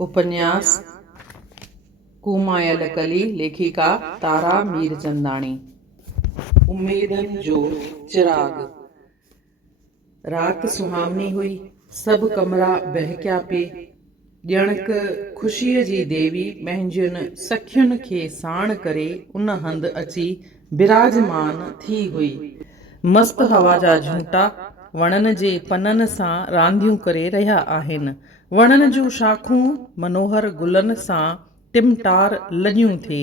उपन्यास कुमायल कली, लेखिका तारा मीरचंदाणी। उम्मीदन जो चिराग। रात सुहावनी हुई, सब कमरा बहकिया पे। ॼणक ख़ुशीअ जी देवी पंहिंजियुनि सखियुनि खे साण करे उन हंधि अची विराजमान थी हुई। मस्त हवा जा झूंटा वणनि जे पननि सां रांदियूं करे रहिया आहिनि। वणनि जूं शाखूं मनोहर गुलनि सां टिमटार लॼियूं थे।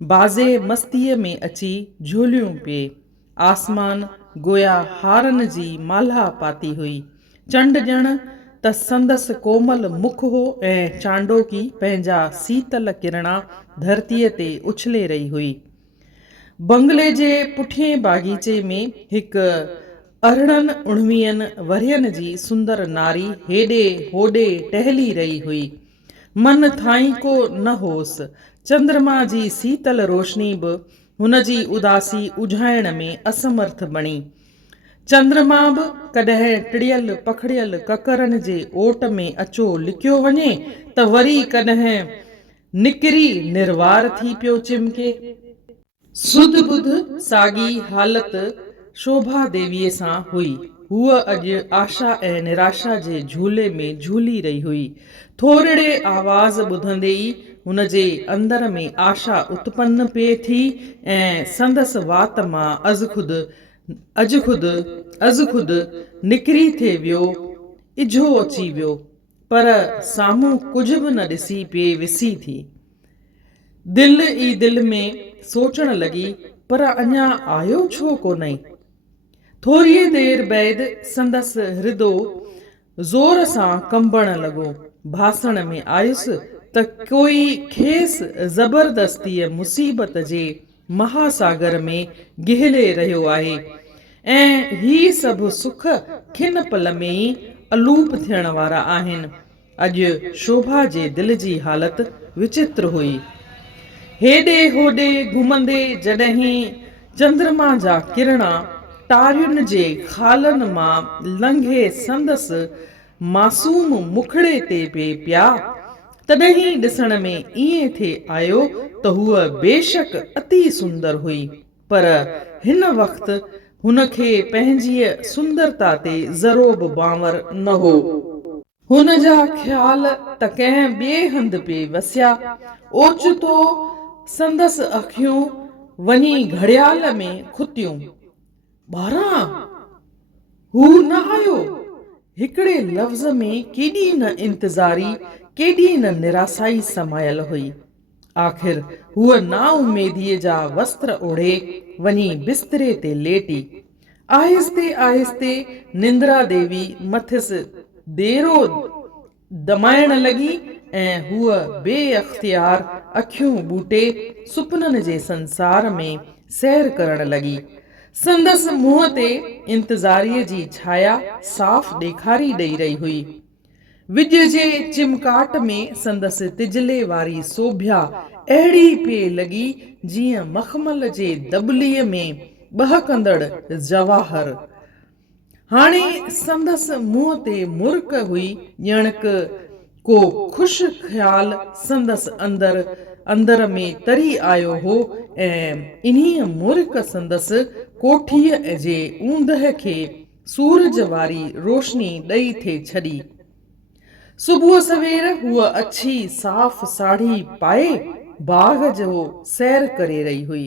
बाज़े मस्तीअ में अची झूलियूं पिए। आसमान गोया हारनि जी माला पाती हुई। चंड ॼण त संदसि कोमल मुख हो ऐं चांडोकी पंहिंजा सीतल किरणा धरतीअ ते उछले रही हुई। बंगले जे पुठिएं बाग़ीचे में हिकु 18-19 वरियनि जी सुंदर नारी हेॾे होॾे टहली रही हुई। मन थाई को न होसि। चंद्रमा जी सीतल रोशनी बि हुन जी उदासी उझाइण में असमर्थ बणी। चंद्रमा बि कॾहिं टिड़ियल पखड़ियल ककरनि जे ओट में अचो लिकियो वञे त वरी कॾहिं निकिरी निर्वार थी पियो चिमके। सुध बुध साॻी हालति शोभा देवीअ सां हुई। हूअ अॼु आशा ऐं निराशा जे झूले में झूली रही हुई। थोरड़े आवाज़ ॿुधंदे ई हुन जे अंदर में आशा उत्पन्न पिए थी ऐं संदसि वात मां अज़ खुद निकिरी थे वियो, इझो अची वियो, पर साम्हूं कुझु बि न ॾिसी पिए विसी थी। दिलि ई दिलि में सोचण लॻी, पर अञा आयो छो कोन्हे। थोरीअ देरि बैदि संदसि हृदो ज़ोर सां कंबण लॻो। भासण में आयुसि त कोई खेसि ज़बरदस्तीअ मुसीबत जे महासागर में गिहले रहियो आहे ऐं ही सभु सुख खिन पल में ई अलूप थियण वारा आहिनि। अॼु शोभा जे दिलि जी हालति विचित्र हुई। हेॾे होॾे घुमंदे जॾहिं चंद्रमा जा किरणा तारियुनि जे खालनि मां लंघे संदसि मासूम मुखड़े ते पिया, तॾहिं ॾिसण में ईअं थे आयो त हूअ बेशक अति सुंदर हुई, पर हिन वक़्तु हुनखे पंहिंजीअ सुंदरता ते ज़रो बि बांवर न हो। हुन जा ख़्याल त कंहिं ॿिए हंधि पिए वसिया। ओचितो संदसि अखियूं वञी घड़ियाल में खुतियूं। 12 हू न आयो। हिकिड़े लफ़्ज़ में केॾी न इंतज़ारी, केॾी न निरासाई समायल हुई। आख़िर हूअ नाउमेदीअ जा वस्त्र ओढ़े वञी बिस्तरे ते लेटी। आहिस्ते आहिस्ते निंद्रा देवी मथिसि देरो दमाइण लॻी ऐं हूअ बेअख्तियार अखियूं ॿूटे सुपननि जे संसार में सैर करण लॻी। संदसि मुंहं ते इंतज़ारीअ जी छाया साफ़ ॾेखारी ॾेई रही हुई। विॼ जे चिमकाट में संदसि तिजले वारी सोभ्या अहिड़ी पिए लॻी जीअं मखमल जे दॿलीअ में ॿहकंदड़ जवाहर। हाणे संदसि मुंहं ते मुर्क हुई, ॼणक को ख़ुशि ख़्याल संदसि अंदर में तरी आयो हो ऐं इन्हीअ मुर्क संदसि कोठीअ जे ऊंदहि खे सूरज वारी रोशनी ॾेई थे छॾी। सुबुह सवेर हूअ अछी साफ़ साड़ी पाए बाग़ जो सैर करे रही हुई।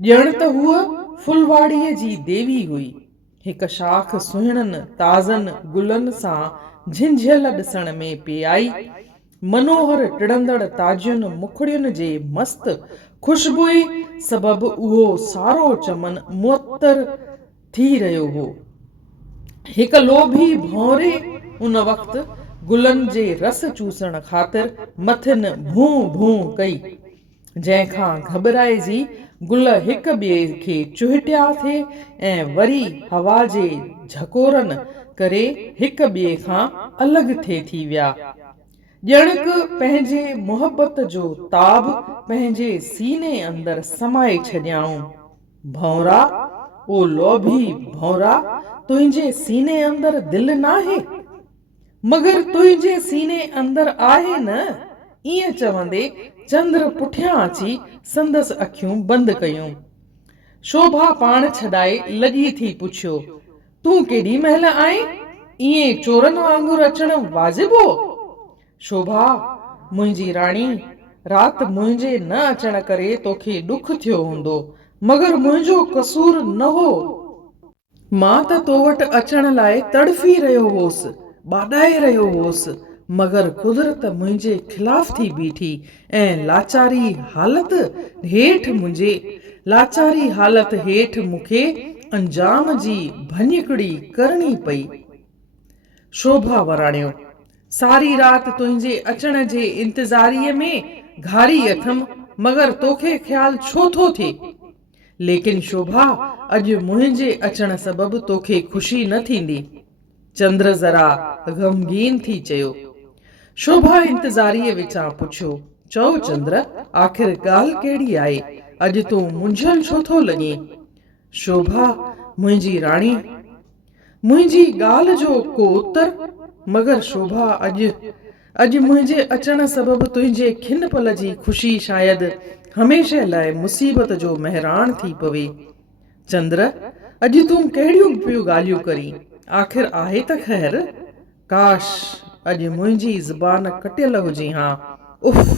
ॼण त हूअ फुलवाड़ीअ जी देवी हुई। हिक शाख सुहिणनि ताज़नि गुलनि सां झिंझियल ॾिसण में पिए आई। मनोहर टिड़ंदड़ ताजियुनि मुखड़ियुनि जे मस्त ख़ुशबूई सबबि उहो सारो चमन मुअत्तर थी रहियो हो। हिक लोभी भौरे उन वक़्तु गुलनि जे रस चूसण ख़ातिर मथिनि भूं भूं कई, जंहिंखां घबराइजी गुल हिक ॿिए खे चुहिटिया थे ऐं वरी हवा जे झकोरनि करे हिक ॿिए खां अलॻि थे थी विया। ॼणक पंहिंजे मुहबत जो ताब पंहिंजे सीने अंदरि समाए छॾियाऊं। भौरा, ओ लोभी भौरा, तुंहिंजे सीने अंदरि दिलि नाहे? मगर तुंहिंजे सीने अंदर आहे न, ईअं चवंदे चंद्र पुठियां अची संदसि अखियूं बंदि कयूं। शोभा पाण छॾाए लॻी थी पुछियो, तूं केॾी महिल आहीं? ईअं चोरनि वांगुरु अचणु वाजिबु हो? शोभा, मुंहिंजी राणी, राति मुंहिंजे न अचण करे तोखे ॾुख थियो हूंदो, मगर मुंहिंजो कसूर न हो। मां त तो वटि अचण लाइ तड़फी रहियो होसि, ॿाॾाए रहियो होसि, मगर कुदरत मुंहिंजे खिलाफ थी बीठी ऐं लाचारी हालत हेठि मूंखे अंजाम जी भञकड़ी करणी पई। शोभा वराणियो, सारी राति तुंहिंजे अचण जे इंतज़ारीअ में घारी अथमि, मगर तोखे ख्याल छो थो थिए? लेकिन शोभा, अॼु मुंहिंजे अचण सबबि तोखे ख़ुशी न थींदी। चंद्र ज़रा ग़मगीन थी चयो। शोभा इंतज़ारीअ विचां पुछियो, चओ चंद्र, आख़िर ॻाल्हि कहिड़ी आहे? अॼु तूं मुंझल छो थो लॻीं? शोभा, मुंहिंजी राणी, मुंहिंजी ॻाल्हि जो को उत्तर? मगर शोभा, अॼु मुंहिंजे अचण सबबि तुंहिंजे खिन पल जी ख़ुशी शायदि हमेशह लाइ मुसीबत जो मेहरान थी पवे। चंद्र, अॼु तूं कहिड़ियूं पियूं ॻाल्हियूं करीं? आख़िर आहे त ख़ैर? काश अॼु मुंहिंजी ज़ुबान कटियल हुजे हा। उफ़,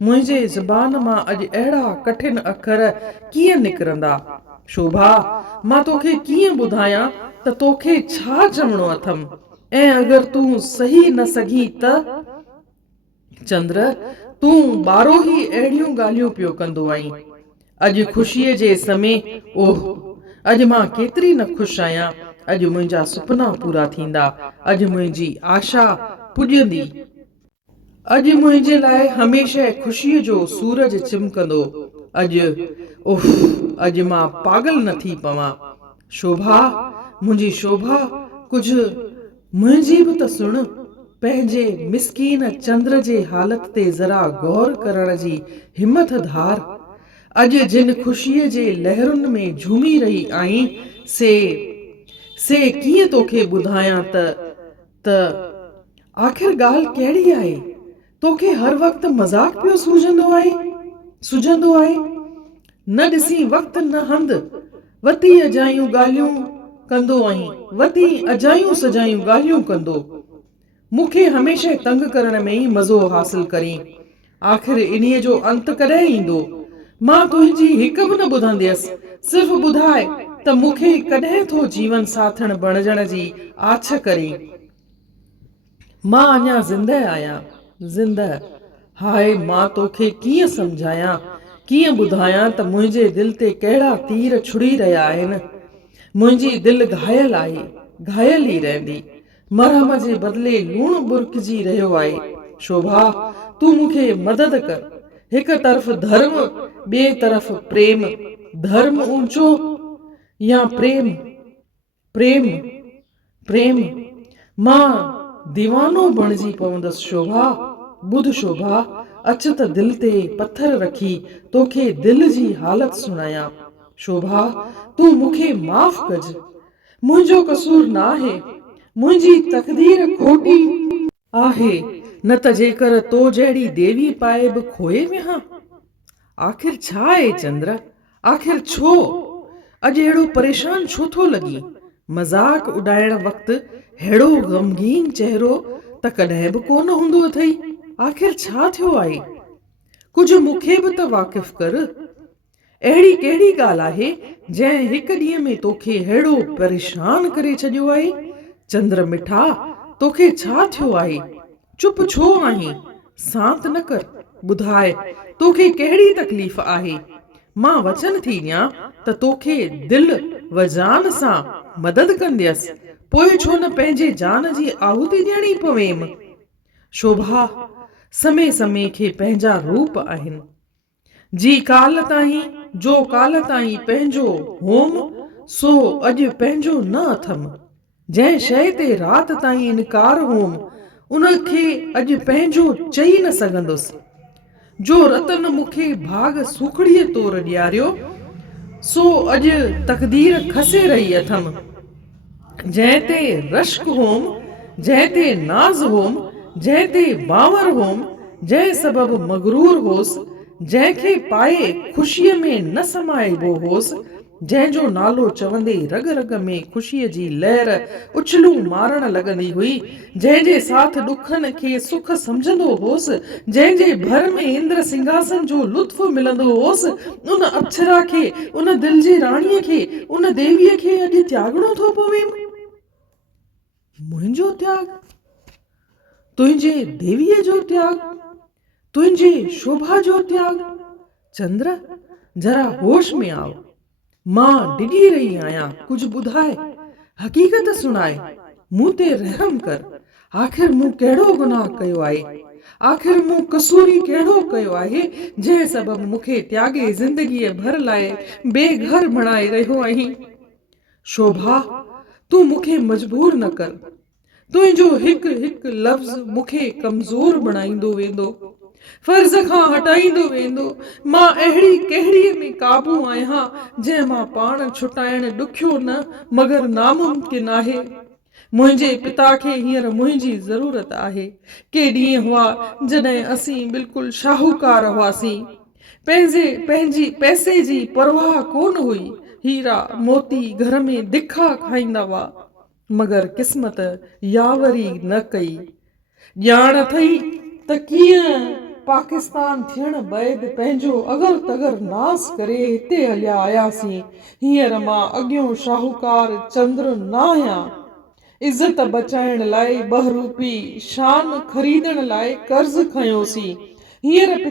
मुंहिंजे ज़ुबान मां अॼु अहिड़ा कठिन अखर कीअं निकिरंदा? शोभा, मां तोखे कीअं ॿुधायां त तोखे छा चवणो अथमि, ऐं अगरि तूं सही न सघीं त? चंद्र, तूं ॿारो ई अहिड़ियूं ॻाल्हियूं पियो कंदो आहीं। अॼु ख़ुशीअ जे समय, ओह, अॼु मां केतिरी न ख़ुशि आहियां। अॼु मुंहिंजा सुपना पूरा थींदा, अॼु मुंहिंजी आशा पुॼंदी, अॼु मुंहिंजे लाइ हमेशह ख़ुशीअ जो सूरज चिमकंदो। अॼु मां पागल न थी पवां। शोभा, मुंहिंजी शोभा, कुझु मुंहिंजी बि त सुण। पंहिंजे मिसकीन चंद्र जे हालत ते ज़रा गौर करण जी हिमत धार। अॼु जिन ख़ुशीअ जे लहरुनि में झूमी रही आहीं, से कीअं तोखे ॿुधायां त आख़िर ॻाल्हि कहिड़ी आहे? तोखे हर वक़्तु मज़ाक पियो सुझंदो आहे। न ॾिसी वक़्तु न हंधि वती अजायूं ॻाल्हियूं कंदो आहीं, वती अजायूं सजायूं ॻाल्हियूं कंदो। मूंखे हमेशह तंग करण में ई मज़ो हासिल करीं। आख़िर इन्हीअ जो अंत कॾहिं ईंदो? मां तुंहिंजी हिक बि न ॿुधंदसि। सिर्फ़ु ॿुधाए त मूंखे कॾहिं थो जीवन साथण बणजण जी आछ करी। मां अञा ज़िंदह आहियां, ज़िंदह। हाय, मां तोखे कीअं सम्झायां, कीअं ॿुधायां त मुंहिंजे दिलि ते कहिड़ा तीर छुड़ी रहिया आहिनि। मुंहिंजी दिलि घायल आहे, घायल ई रहंदी। मरहम जे बदिले लूण बुरकिजी रहियो आहे। शोभा, तूं मूंखे मदद कर। हिक तरफ़ धर्म, ॿिए तरफ़ प्रेम। धर्म ऊंचो या प्रेम? प्रेम। मां दीवानो बणिजी पवंदसि। शोभा, ॿुध शोभा, अच त दिलि ते पत्थर रखी तोखे दिलि जी हालत सुणायां। शोभा, तूं मूंखे माफ़ कज। मुंहिंजो कसूर न आहे, मुंहिंजी तक़दीर खोटी आहे, न त जेकर तो जहिड़ी देवी पाए बि खोए वियां। आख़िर छा आहे चंद्र? आख़िर छो? अॼु अहिड़ो परेशान छो थो लॻी? मज़ाक उॾाइण वक़्तु अहिड़ो ग़मगीन चहिरो त कॾहिं बि कोन हूंदो अथई। आख़िर छा थियो आहे? कुझु मूंखे बि त वाक़िफ़ कर। अहिड़ी कहिड़ी ॻाल्हि आहे जंहिं हिक ॾींहं में तोखे अहिड़ो परेशान करे छॾियो आहे? चंद्र मिठा, तोखे छा थियो आहे? चुप छो आहीं? सांत न कर। ॿुधाए, तोखे कहिड़ी तकलीफ़ आहे? मां वचन थी ॾियां त तोखे दिलि वजान सां मदद कंदसि। पोइ छो न पंहिंजे जान जी आहुति ॾियणी पवेम? शोभा, समय समय खे पंहिंजा रूप आहिनि। जो काल ताईं पंहिंजो होम, सो अॼु पंहिंजो न अथमि। जंहिं शइ ते राति ताईं इनकार होम, उनखे अॼु पंहिंजो चई न सघंदुसि। जो रतन मूंखे भाग सूखड़ीअ तौरु ॾियारियो, सो अॼु तक़दीर खसे रही अथमि। जंहिं ते रश्क होम, जंहिं ते नाज़ होम, जंहिं ते बावर होम, जंहिं सबबु मगरूर होसि, जंहिंखे पाए ख़ुशीअ में न समाइबो होसि, जंहिंजो नालो चवंदे रग रग में ख़ुशीअ जी लहर उछलूं मारण लॻंदी हुई, जंहिंजे साथ ॾुखनि खे सुख सम्झंदो होसि, जंहिंजे भर में इंद्र सिंघासन जो लुत्फ़ मिलंदो होसि, उन अप्सरा खे, उन दिल जी राणीअ खे, उन देवीअ खे अॼु त्यागणो थो पवे। मुंहिंजो त्याग, तुंहिंजे देवीअ जो त्याग, तुंहिंजे शोभा जो त्याग। चंद्र, जरा होश में आओ। मां डिॼी रही आहियां, कुझु ॿुधाए, हक़ीक़त सुणाए, मूं ते रहम कर। आख़िर मूं कहिड़ो गुनाह कयो आहे? आख़िर मूं कसूरी कहिड़ो कयो आहे जंहिं सबबु मूंखे त्यागे ज़िंदगीअ भर लाइ बेघर बणाए रहियो आहीं? शोभा, तूं मूंखे मजबूर न कर। तुंहिंजो हिकु हिकु लफ़्ज़ मूंखे कमज़ोर बणाईंदो वेंदो, फर्ज़ खां हटाईंदो वेंदो। मां अहिड़ी कहिड़ीअ में क़ाबू आहियां जंहिं मां पाण छुटाइण ॾुखियो न मगर नामुमकिन आहे। मुंहिंजे पिता खे हींअर मुंहिंजी ज़रूरत आहे। के ॾींहं हुआ जॾहिं असीं बिल्कुलु शाहूकार हुआसीं। पंहिंजी पैसे जी परवाह कोन हुई। हीरा मोती घर में दिखा खाईंदा हुआ, मगर क़िस्मत यावरी न कई। ॼाण अथई त कीअं पाकिस्तान थियण बैदि पंहिंजो अगर तगर नास करे हिते हलिया आयासीं। हींअर मां अॻियों शाहूकार चंद्र न आहियां। इज़त बचाइण लाइ बहरूपी शान ख़रीदण लाइ कर्ज़ खयोसीं। हींअर